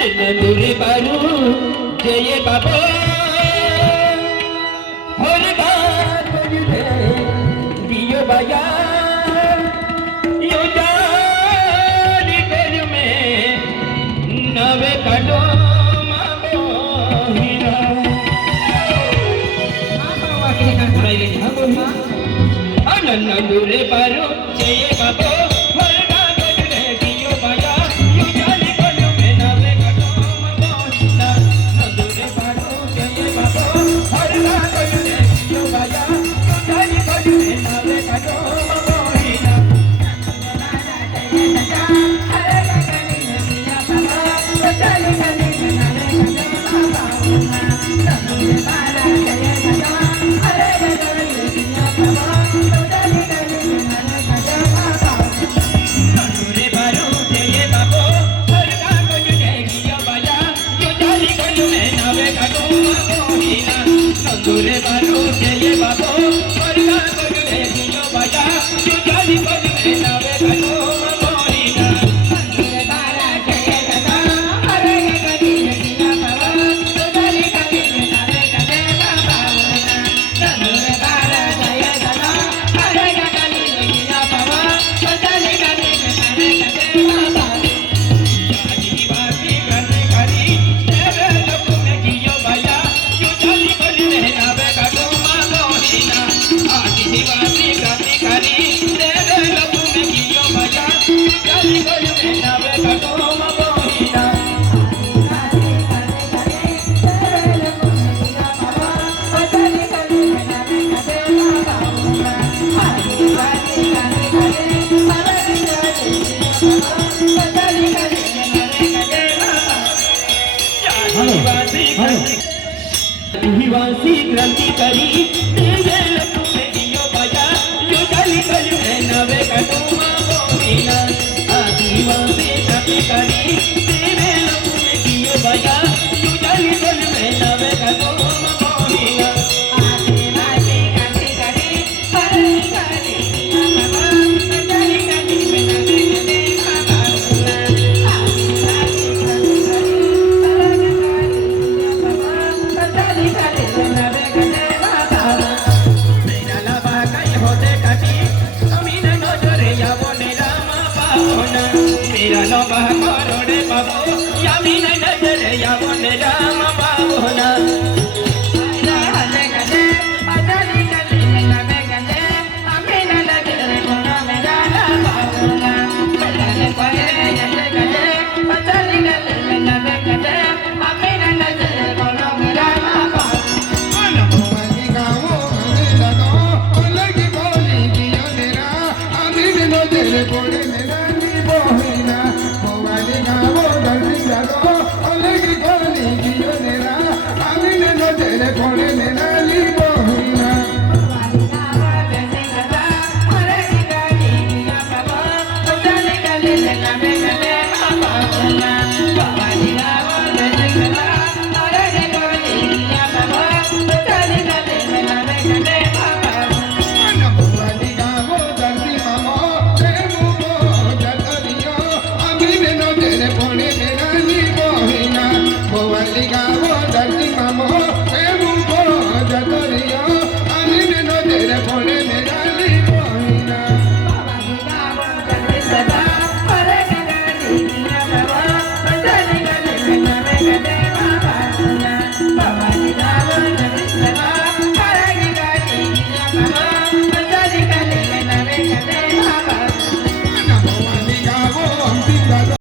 নন্দুরে পারু জয়ে বাবা হর গান বজবে দিও বাজা यो जाली कर में नवे कटो मामोहिना नंदुरे पारो जय बाबो हर गान बजने दियो बाजा यो जाली कर में नवे कटो मामोहिना नंदुरे पारो जय बाबो हर गान बजने दियो बाजा यो जाली कर में नवे कटो मामोहिना नंदुरे पारो जय बाबो हर गान बजने दियो बाजा यो जाली कर में नवे कटो मामोहिना नंदुरे पारा जय बाबा हर गान बजने दियो बाजा यो जाली कर में नवे कटो मामोहिना नंदुरे पारा जय बाबा हर गान बजने दियो बाबा यो जाली कर में नवे कटो मामोहिना आदिवासी करने करी तेरे लोग में कियो बाजा यो जाली कर में नवे कटो मामोहिना आदिवासी करने करी तेरे लोग में कियो बाजा यो जाली कर में नवे कटो मामोहिना आदिवासी क्रांतिकारी तेरे लोग में कियो बाजा यो जाली कर में नवे कटो मामोहिना आदिवासी क्रांतिकारी तेरे लोग में कियो बाजा यो जाली कर में नवे कटो मामोहिना आदिवासी क्रांतिकारी हर गान दियो बाबा यो जाली कर में नवे कटो मामोहिना आदिवासी क्रांतिकारी हर गान दियो बाबा यो जाली कर में नवे कटो मामोहिना मेरा लबा कई होते कटी अमीन नजरे या बोने रामा पावना मेरा लबा करोड़े बाबू यामीन नजरे या बोने रामा पावना Bye.